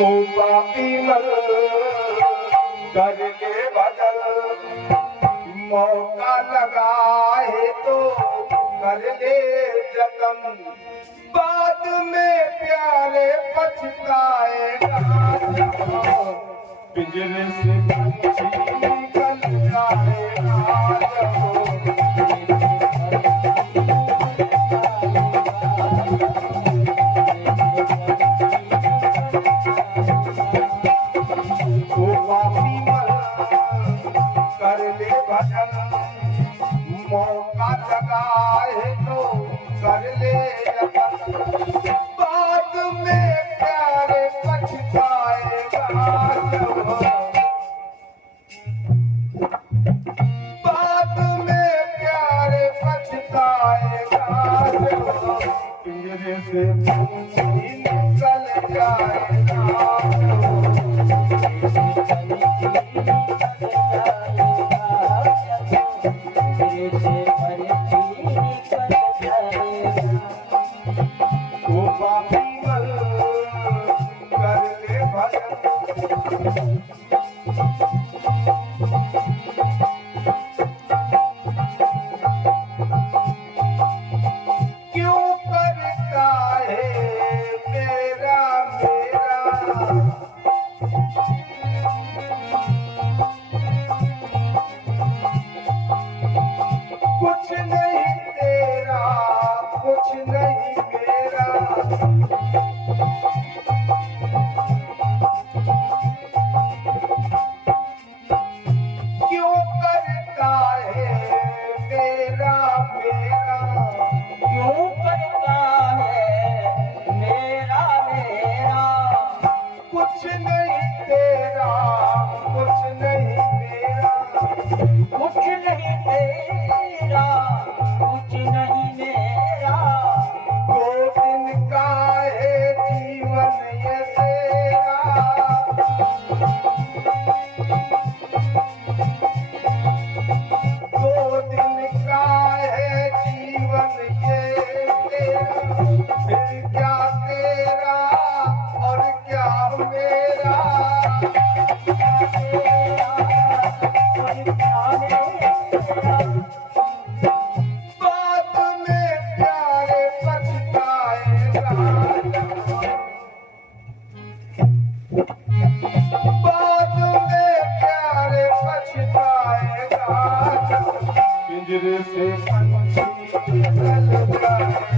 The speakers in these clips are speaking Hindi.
विमल कर ले बदल, मौका लगा है तो कर ले जतन, बाद में प्यारे पछताएगा। पिंजरे से पंछी निकल जाएगा, मौका लगा है तो कर ले जतन, बाद में प्यारे पछताएगा। बाद में प्यारे पछताएगा, पिंजरे से पंछी निकल जाएगा। कुछ नहीं तेरा, कुछ नहीं मेरा, क्यों करता है मेरा मेरा, क्यों करता है मेरा मेरा, कुछ नहीं तेरा, कुछ नहीं मेरा, कुछ नहीं तेरा, कुछ नहीं मेरा, 2 दिन का है जीवन ये तेरा, 2 दिन का है जीवन ये तेरा, फिर क्या तेरा और क्या मेरा, तेरा और क्या मेरा, बाद में प्यारे पछताएगा, बाद में प्यारे पछताएगा। पिंजरे से पंछी निकल जाएगा,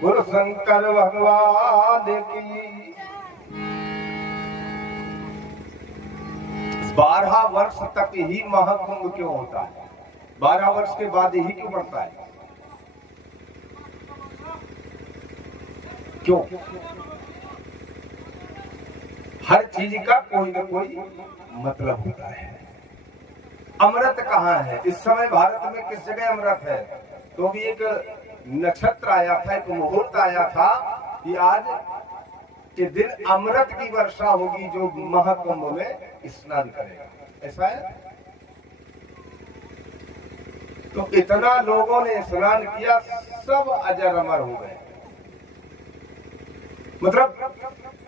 गुरु शंकर भगवान की 12 वर्ष तक ही महाकुंभ क्यों होता है? 12 वर्ष के बाद ही क्यों बढ़ता है? क्यों? हर चीज का कोई ना कोई मतलब होता है। अमृत कहाँ है? इस समय भारत में किस जगह अमृत है? तो भी एक नक्षत्र आया था, एक मुहूर्त आया था कि आज के दिन अमृत की वर्षा होगी जो महाकुंभ में स्नान करेगा। ऐसा है? तो इतना लोगों ने स्नान किया, सब अजर अमर हो गए। मतलब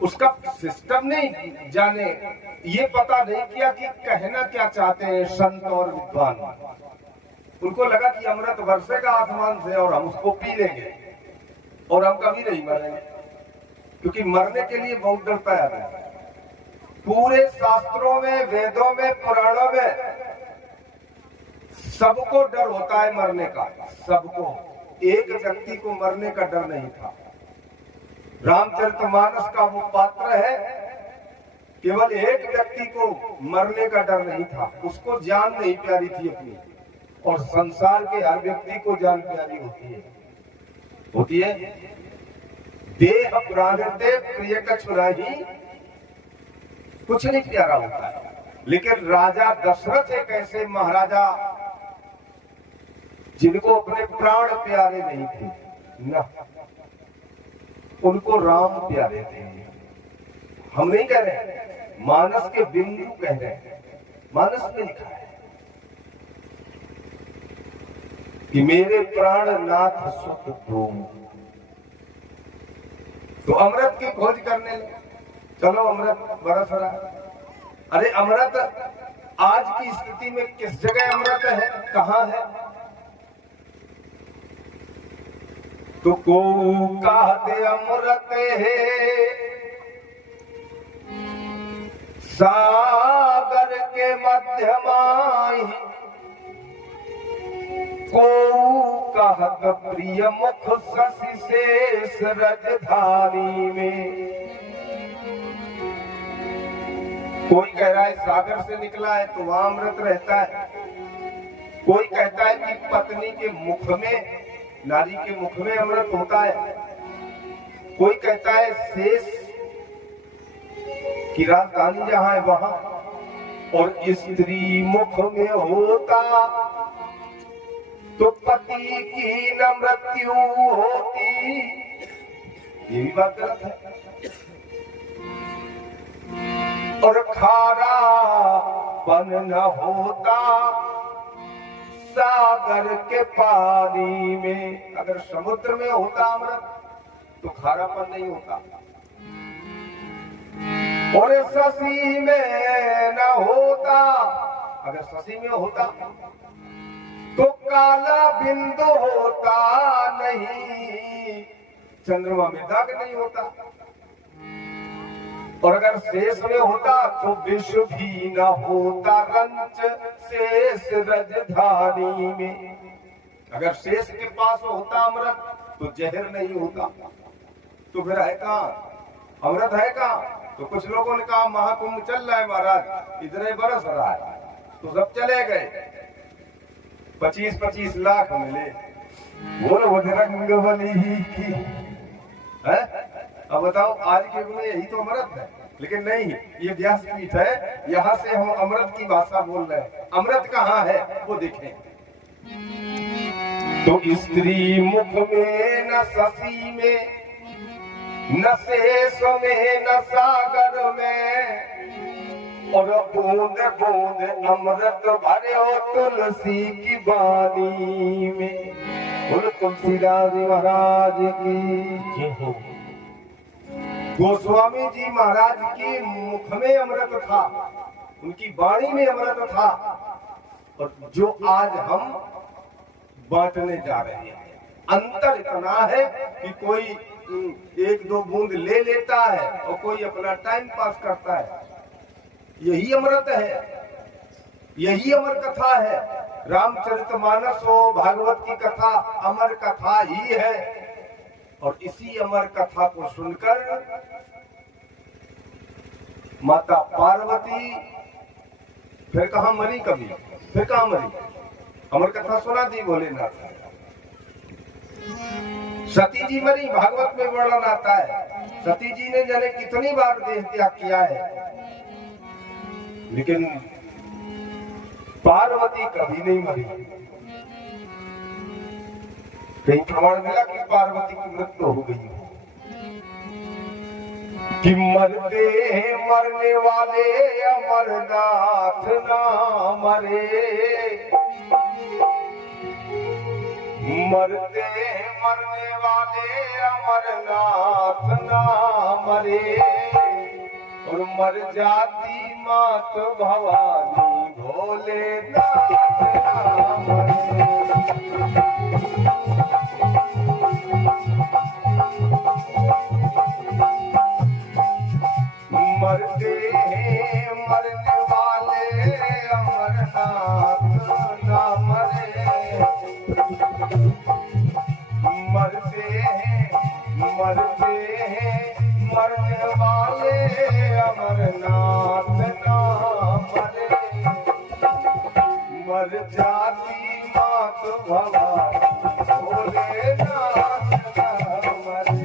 उसका सिस्टम नहीं जाने, ये पता नहीं किया कि कहना क्या चाहते हैं संत और विद्वान। उनको लगा कि अमृत बरसेगा आसमान से और हम उसको पी लेंगे और हम कभी नहीं मरेंगे, क्योंकि मरने के लिए बहुत डरता है आदमी। पूरे शास्त्रों में, वेदों में, पुराणों में सबको डर होता है मरने का, सबको। एक व्यक्ति को मरने का डर नहीं था। रामचरितमानस का वो पात्र है, केवल एक व्यक्ति को मरने का डर नहीं था, उसको जान नहीं प्यारी थी अपनी। और संसार के हर व्यक्ति को जान प्यारी होती है। देह प्राणते प्रिय कछुराही, कुछ नहीं प्यारा होता है। लेकिन राजा दशरथ एक ऐसे महाराजा जिनको अपने प्राण प्यारे नहीं थे ना, उनको राम प्यारे थे। हम नहीं कह रहे, मानस के बिंदु कह रहे हैं। मानस में लिखा है कि मेरे प्राणनाथ सुख दो। तो अमृत की खोज करने लगे। चलो अमृत बरस रहा है। अरे अमृत आज की स्थिति में किस जगह अमृत है, कहां है? तो को कहते अमृत है सागर के मध्यमाई, को कहत प्रिय मुख शशि शेष रजधानी में। कोई कह रहा है सागर से निकला है तो वहां अमृत रहता है। कोई कहता है कि पत्नी के मुख में, नारी के मुख में अमृत होता है। कोई कहता है शेष की राजधानी जहां है वहां, और स्त्री मुख में होता तो पति की न मृत्यु होती। ये भी बात गलत है। और खारा पन न होता सागर के पानी में। अगर समुद्र में होता अमृत तो खारापन नहीं होता। और शशि में न होता, अगर शशि में होता तो काला बिंदु होता नहीं, चंद्रमा में दाग नहीं होता। और अगर शेष में होता तो विश्व भी न होता रंच शेष रजधानी में। अगर शेष के पास होता अमृत तो जहर नहीं होता। तो फिर है कहाँ अमृत, है कहाँ? तो कुछ लोगों ने कहा महाकुंभ चल रहा है महाराज, इतने बरस रहा है, तो सब चले गए। 25-25 लाख मिले, बोलो बजरंग बली की है। अब बताओ आज के युग में यही तो अमृत है। लेकिन नहीं, ये व्यासपीठ है, यहाँ से हम अमृत की भाषा बोल रहे हैं। अमृत कहाँ है वो देखें। तो स्त्री मुख में न शशि में, न शेष में न सागर में, और बूंद बूंद अमृत भरे हो तुलसी की बानी में। बोलो तुलसीदास महाराज की जय हो। गोस्वामी जी महाराज की मुख में अमृत था, उनकी वाणी में अमृत था, और जो आज हम बांटने जा रहे हैं। अंतर इतना है कि कोई 1-2 बूंद ले लेता है और कोई अपना टाइम पास करता है। यही अमृत है, यही अमर कथा है। रामचरितमानस हो, भागवत की कथा अमर कथा ही है। और इसी अमर कथा को सुनकर माता पार्वती फिर कहां मरी, कभी फिर कहां मरी। अमर कथा सुना दी भोलेनाथ। सती जी मरी, भागवत में वर्णन आता है। सती जी ने जाने कितनी बार देह त्याग किया है, लेकिन पार्वती कभी नहीं मरी। कहीं प्रमाण मिला कि पार्वती की मृत्यु हो गई हो? कि मरते मरने वाले अमरनाथ ना मरे, मरते मरने वाले अमरनाथ ना मरे। और मर जाती मात भवानी भोलेनाथ ना मरे। मरते हैं मरने वाले अमरनाथ ना मरे, मरते हैं मरने वाले अमरनाथ ना मरे। मर जाती मात भवानी भोलेनाथ ना मरे।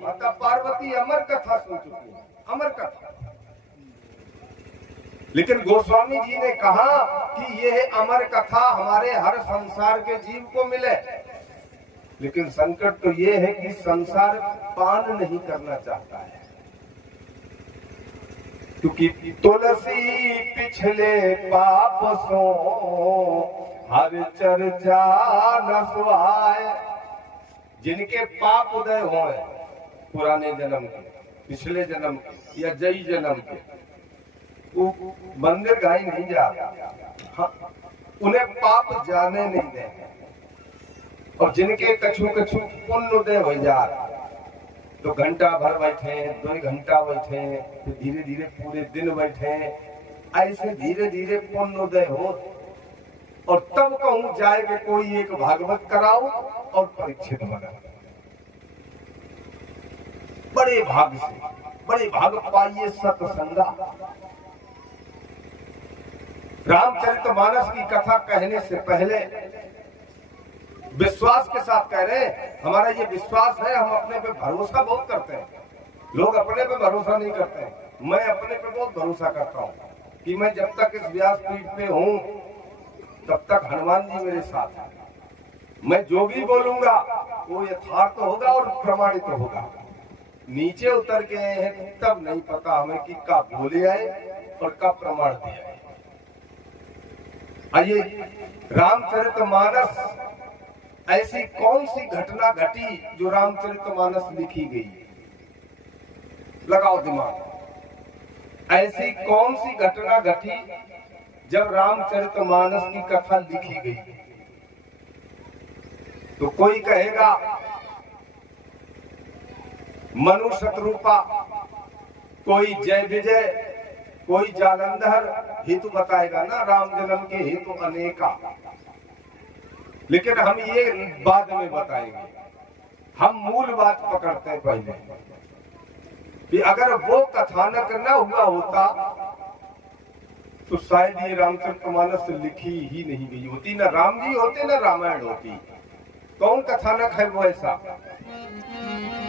माता पार्वती अमर कथा सुन चुकी है, अमर कथा। लेकिन गोस्वामी जी ने कहा कि यह अमर कथा हमारे हर संसार के जीव को मिले। लेकिन संकट तो यह है कि संसार पान नहीं करना चाहता है, क्योंकि तुलसी पिछले पाप सो हर चर्चा न सुहाए। जिनके पाप उदय होए पुराने जन्म के, पिछले जन्म के या जई जन्म के, वो मंदिर गाय नहीं जा, हाँ, उन्हें पाप जाने नहीं देंगे। और जिनके कछु कछु पुण्य उदय हो जा, तो घंटा भर बैठे, 2 घंटा बैठे, फिर धीरे धीरे पूरे दिन बैठे, ऐसे धीरे धीरे पुण्य उदय हो। और तब कहूं जाए कि कोई एक भागवत कराओ और परीक्षित बना। बड़े भाग से, बड़े भाग पाइए सत्संगा। रामचरितमानस की कथा कहने से पहले विश्वास के साथ कह रहे हैं, हमारा ये विश्वास है, हम अपने पे भरोसा बहुत करते हैं। लोग अपने पे भरोसा नहीं करते हैं, मैं अपने पे बहुत भरोसा करता हूँ कि मैं जब तक इस व्यासपीठ पे हूँ तब तक हनुमान जी मेरे साथ हैं। मैं जो भी बोलूंगा वो यथार्थ होगा और प्रमाणित होगा। नीचे उतर के आए हैं तब नहीं पता हमें कि कब बोले आए और कब प्रमाण दिया। आइए, रामचरितमानस ऐसी कौन सी घटना घटी जो रामचरितमानस लिखी गई? लगाओ दिमाग। ऐसी कौन सी घटना घटी जब रामचरितमानस की कथा लिखी गई? तो कोई कहेगा मनु शत्रुपा, कोई जय विजय, कोई जालंधर, हेतु बताएगा ना, राम जन्म के हेतु अनेका। लेकिन हम ये बाद में बताएंगे, हम मूल बात पकड़ते हैं पहले कि अगर वो कथानक न हुआ होता तो शायद ये रामचरितमानस लिखी ही नहीं गई होती। न राम जी होते न रामायण होती। कौन कथानक है वो ऐसा?